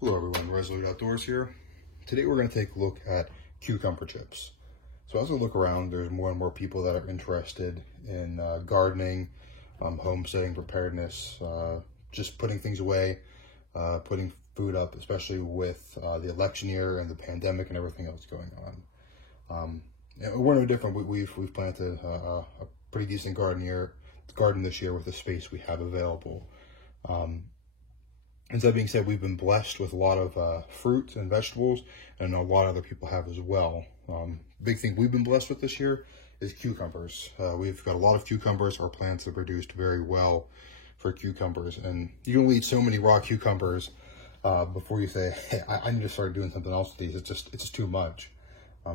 Hello everyone, Resolute Outdoors here. Today we're going to take a look at cucumber chips. So as I look around, there's more and more people that are interested in gardening, homesteading, preparedness, just putting things away, putting food up, especially with the election year and the pandemic and everything else going on. We're no different. We've planted a pretty decent garden this year with the space we have available. And that being said, we've been blessed with a lot of fruit and vegetables, and a lot of other people have as well. Big thing we've been blessed with this year is cucumbers. We've got a lot of cucumbers. Our plants have produced very well for cucumbers, and you can only eat so many raw cucumbers before you say, hey, I need to start doing something else with these. It's just too much.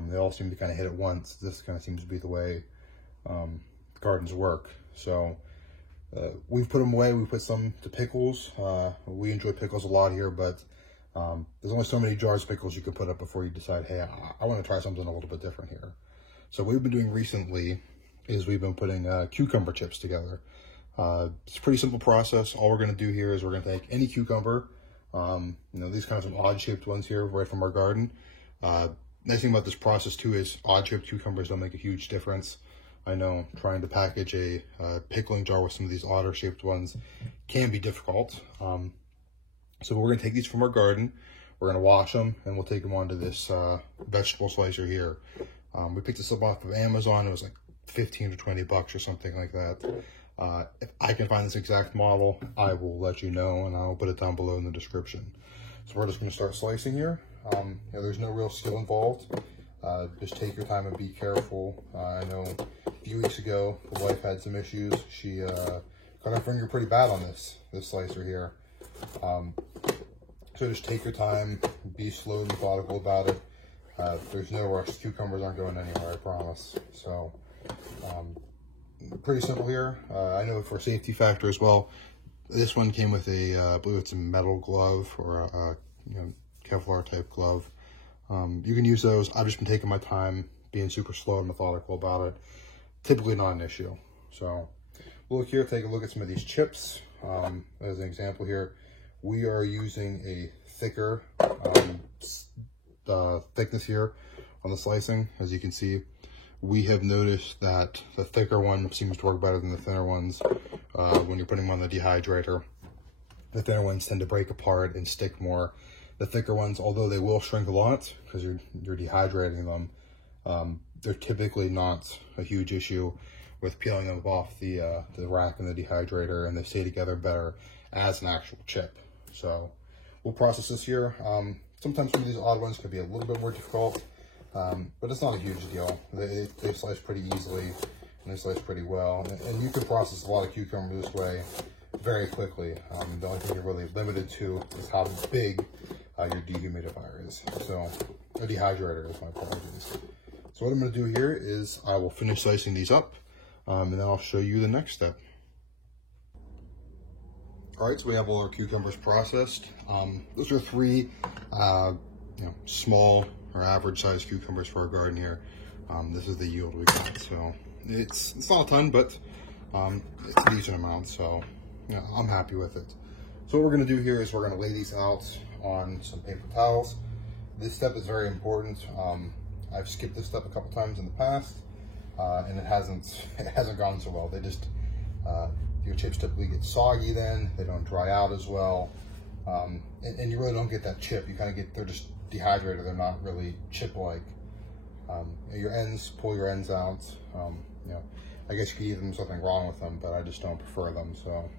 They all seem to kind of hit at once. This kind of seems to be the way gardens work. So we've put them away. We put some to pickles. We enjoy pickles a lot here, but there's only so many jars of pickles you can put up before you decide, hey, I want to try something a little bit different here. So what we've been doing recently is we've been putting cucumber chips together. It's a pretty simple process. All we're going to do here is we're going to take any cucumber, these kinds of odd-shaped ones here right from our garden. Nice thing about this process too is odd-shaped cucumbers don't make a huge difference. I know trying to package a pickling jar with some of these odder shaped ones can be difficult. So we're going to take these from our garden, we're going to wash them, and we'll take them onto this vegetable slicer here. We picked this up off of Amazon. It was like 15 to 20 bucks or something like that. If I can find this exact model, I will let you know, and I'll put it down below in the description. So we're just going to start slicing here. There's no real skill involved. Just take your time and be careful. I know a few weeks ago, the wife had some issues. She cut her finger pretty bad on this slicer here. So just take your time, be slow and methodical about it. There's no rush. Cucumbers aren't going anywhere, I promise. So pretty simple here. I know for safety factor as well, this one came with a, I believe it's a metal glove or a Kevlar type glove. You can use those. I've just been taking my time, being super slow and methodical about it. Typically not an issue. So we'll look here, take a look at some of these chips. As an example here, we are using a thicker thickness here on the slicing. As you can see, we have noticed that the thicker one seems to work better than the thinner ones. When you're putting them on the dehydrator, the thinner ones tend to break apart and stick more. The thicker ones, although they will shrink a lot because you're dehydrating them, they're typically not a huge issue with peeling them off the rack and the dehydrator, and they stay together better as an actual chip. So we'll process this here. Sometimes some of these odd ones can be a little bit more difficult, but it's not a huge deal. They slice pretty easily and they slice pretty well, and you can process a lot of cucumber this way very quickly. The only thing you're really limited to is how big your dehumidifier is. So a dehydrator is, my apologies. So what I'm going to do here is I will finish slicing these up, and then I'll show you the next step. All right, so we have all our cucumbers processed. Those are three small or average sized cucumbers for our garden here. This is the yield we got. So it's not a ton, but it's a decent amount. So I'm happy with it. So what we're going to do here is we're going to lay these out on some paper towels. This step is very important. I've skipped this step a couple times in the past, and it hasn't gone so well. They just your chips typically get soggy then, they don't dry out as well, and you really don't get that chip. You kind of get, they're just dehydrated, they're not really chip-like. Your ends, pull your ends out. I guess you could eat them, something wrong with them, but I just don't prefer them, so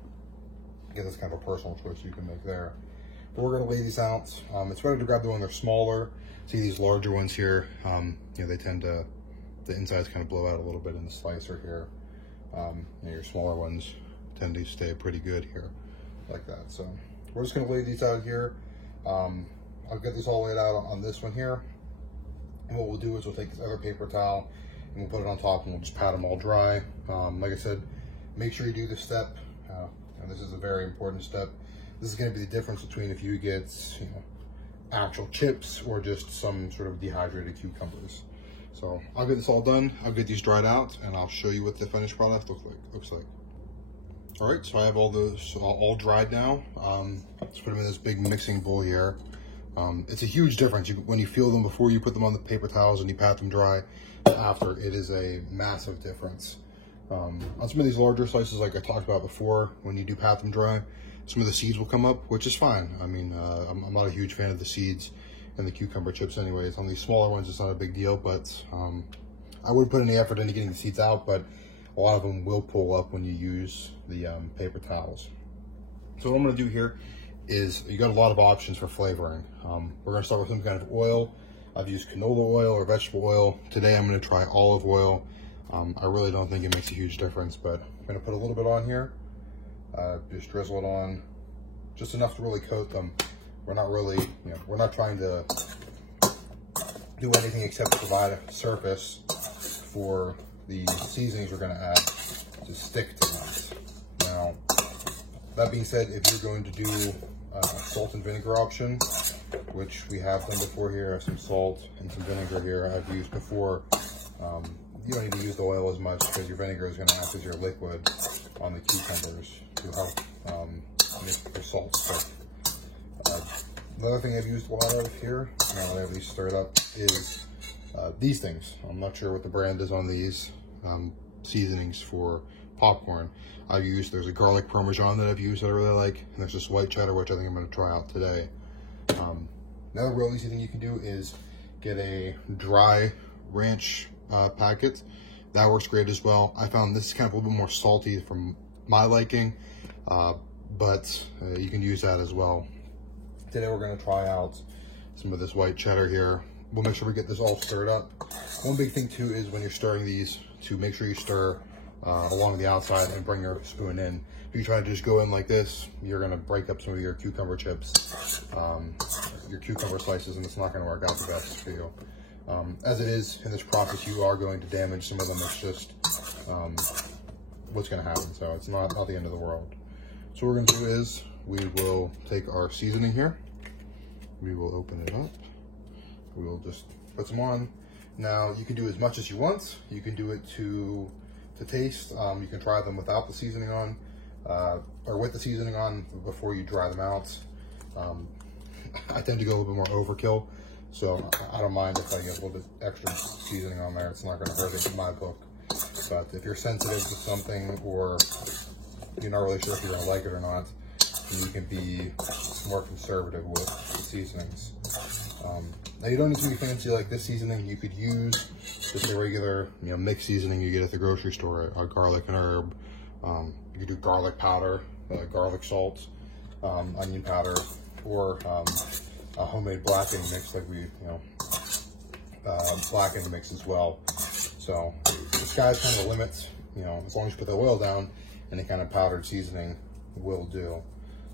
I guess that's kind of a personal choice you can make there. But we're going to lay these out. It's better to grab the one they're smaller. See these larger ones here, they tend to, the insides kind of blow out a little bit in the slicer here. Your smaller ones tend to stay pretty good here, like that. So we're just going to lay these out here. I'll get these all laid out on this one here. And what we'll do is we'll take this other paper towel and we'll put it on top and we'll just pat them all dry. Like I said, make sure you do this step. And this is a very important step. This is going to be the difference between if you get actual chips or just some sort of dehydrated cucumbers. So I'll get this all done. I'll get these dried out and I'll show you what the finished product looks like. All right, so I have all those all dried now. Let's put them in this big mixing bowl here. It's a huge difference when you feel them before you put them on the paper towels and you pat them dry. After, it is a massive difference. On some of these larger slices, like I talked about before, when you do pat them dry, some of the seeds will come up, which is fine. I mean, I'm not a huge fan of the seeds and the cucumber chips anyways. On these smaller ones, it's not a big deal, but I wouldn't put any effort into getting the seeds out, but a lot of them will pull up when you use the paper towels. So what I'm gonna do here is, you got a lot of options for flavoring. We're gonna start with some kind of oil. I've used canola oil or vegetable oil. Today I'm gonna try olive oil. I really don't think it makes a huge difference, but I'm gonna put a little bit on here. Just drizzle it on, just enough to really coat them. We're not really, we're not trying to do anything except provide a surface for the seasonings we're going to add to stick to that. Now, that being said, if you're going to do a salt and vinegar option, which we have done before here, I have some salt and some vinegar here I've used before. You don't need to use the oil as much because your vinegar is going to act as your liquid on the cucumbers to help make the salt stick. Another thing I've used a lot of here, now that I have these stirred up, is these things. I'm not sure what the brand is on these seasonings for popcorn. There's a garlic parmesan that I've used that I really like, and there's this white cheddar, which I think I'm going to try out today. Another real easy thing you can do is get a dry ranch packet. That works great as well. I found this is kind of a little bit more salty from my liking, but you can use that as well. Today we're going to try out some of this white cheddar here. We'll make sure we get this all stirred up. One big thing too is when you're stirring these, to make sure you stir along the outside and bring your spoon in. If you try to just go in like this, you're going to break up some of your cucumber chips, your cucumber slices, and it's not going to work out the best for you. As it is, in this process, you are going to damage some of them. It's just what's going to happen, so it's not the end of the world. So what we're going to do is, we will take our seasoning here. We will open it up. We will just put some on. Now, you can do as much as you want. You can do it to taste. You can try them without the seasoning on, or with the seasoning on before you dry them out. I tend to go a little bit more overkill, so I don't mind if I get a little bit extra seasoning on there. It's not going to hurt it in my book. But if you're sensitive to something, or you're not really sure if you're going to like it or not, you can be more conservative with the seasonings. Now, you don't need to be fancy like this seasoning. You could use just a regular, mixed seasoning you get at the grocery store, a garlic and herb. You could do garlic powder, garlic salt, onion powder, or a homemade blackening mix like we, blackening mix as well. So the sky's kind of the limit. As long as you put the oil down, any kind of powdered seasoning will do.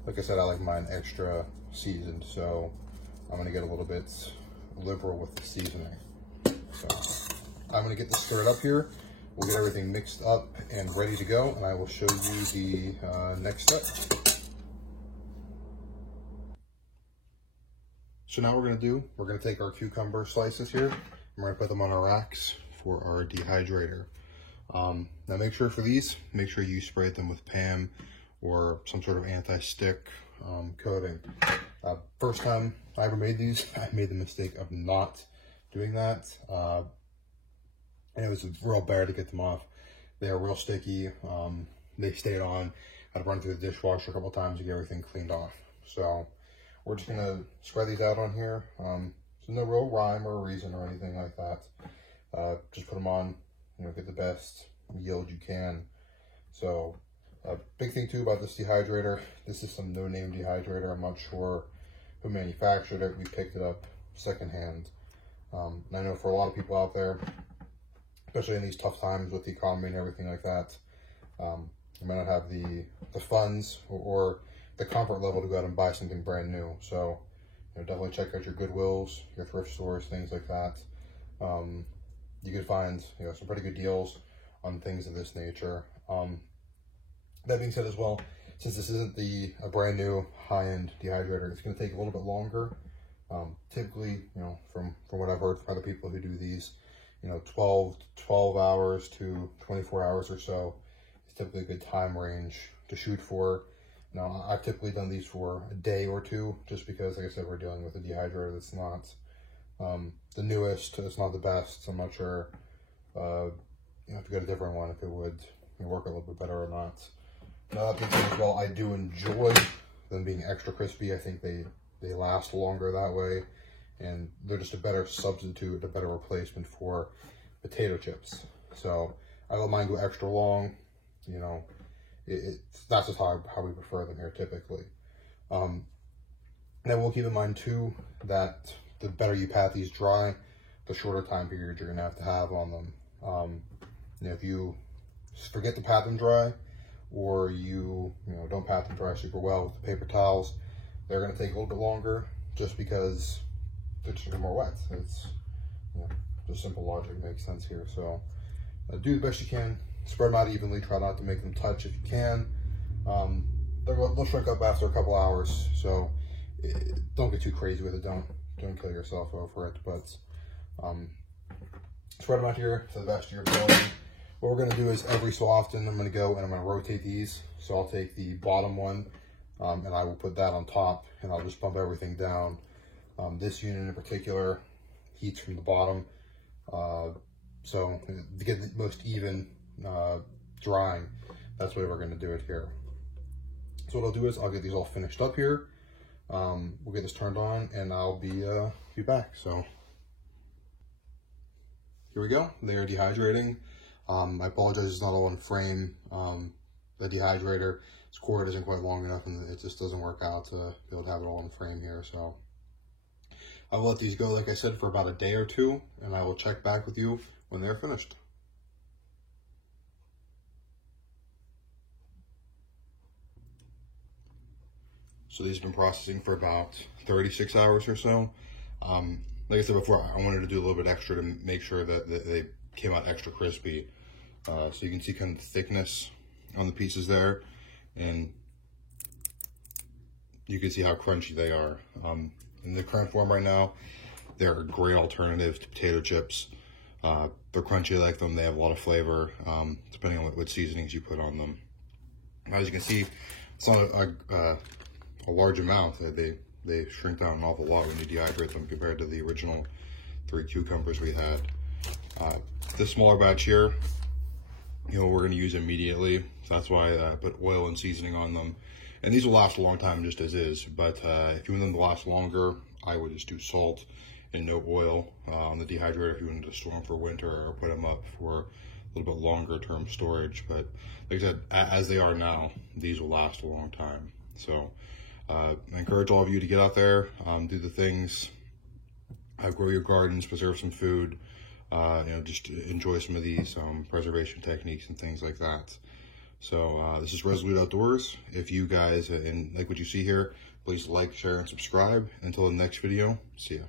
Like I said, I like mine extra seasoned, so I'm going to get a little bit liberal with the seasoning. So I'm going to get this stirred up here. We'll get everything mixed up and ready to go, and I will show you the next step. So now we're going to take our cucumber slices here, and we're going to put them on our racks for our dehydrator. Now make sure for these, make sure you spray them with PAM or some sort of anti-stick coating. First time I ever made these, I made the mistake of not doing that. And it was a real bear to get them off. They are real sticky. They stayed on. I had to run through the dishwasher a couple times to get everything cleaned off. So we're just gonna spread these out on here. There's no real rhyme or reason or anything like that. Just put them on, get the best yield you can. So big thing too about this dehydrator, this is some no-name dehydrator. I'm not sure who manufactured it. We picked it up secondhand. And I know for a lot of people out there, especially in these tough times with the economy and everything like that, you might not have the funds or the comfort level to go out and buy something brand new. So definitely check out your Goodwills, your thrift stores, things like that. You could find some pretty good deals on things of this nature. That being said as well, since this isn't a brand new high-end dehydrator, it's going to take a little bit longer. Typically, from what I've heard from other people who do these, 12 hours to 24 hours or so is typically a good time range to shoot for. Now, I've typically done these for a day or two, just because, like I said, we're dealing with a dehydrator that's not the newest. It's not the best. So I'm not sure if you get a different one, if it would work a little bit better or not. Now, that being said as well, I do enjoy them being extra crispy. I think they last longer that way, and they're just a better substitute, a better replacement for potato chips. So I let mine go extra long. You know, that's just how we prefer them here typically. Then we'll keep in mind too that the better you pat these dry, the shorter time period you're gonna have on them. If you forget to pat them dry, or you don't pat them dry super well with the paper towels, they're going to take a little bit longer, just because they're just more wet. It's just simple logic, makes sense here. So do the best you can, spread them out evenly, try not to make them touch if you can. They'll shrink up after a couple hours, so don't get too crazy with it. Don't kill yourself over it, but spread them out here to the best of your ability. What we're going to do is every so often I'm going to go and I'm going to rotate these. So I'll take the bottom one and I will put that on top, and I'll just bump everything down. This unit in particular heats from the bottom, so to get the most even drying, that's the way we're going to do it here. So what I'll do is I'll get these all finished up here. We'll get this turned on and I'll be back. So here we go. They are dehydrating. I apologize, it's not all in frame. The dehydrator, its cord isn't quite long enough, and it just doesn't work out to be able to have it all in frame here. So I will let these go, like I said, for about a day or two, and I will check back with you when they're finished. So these have been processing for about 36 hours or so. Like I said before, I wanted to do a little bit extra to make sure that they came out extra crispy. So you can see kind of the thickness on the pieces there, and you can see how crunchy they are. In the current form right now, they're a great alternative to potato chips. They're crunchy like them, they have a lot of flavor, depending on what seasonings you put on them. As you can see, it's not a large amount. They shrink down an awful lot when you dehydrate them compared to the original 3 cucumbers we had. This smaller batch here, we're going to use immediately. So that's why I put oil and seasoning on them. And these will last a long time just as is. But if you want them to last longer, I would just do salt and no oil on the dehydrator if you wanted to store them for winter, or put them up for a little bit longer term storage. But like I said, as they are now, these will last a long time. So I encourage all of you to get out there, do the things, grow your gardens, preserve some food. Just enjoy some of these preservation techniques and things like that. So this is Resolute Outdoors. If you guys like what you see here, please like, share, and subscribe. Until the next video, see ya.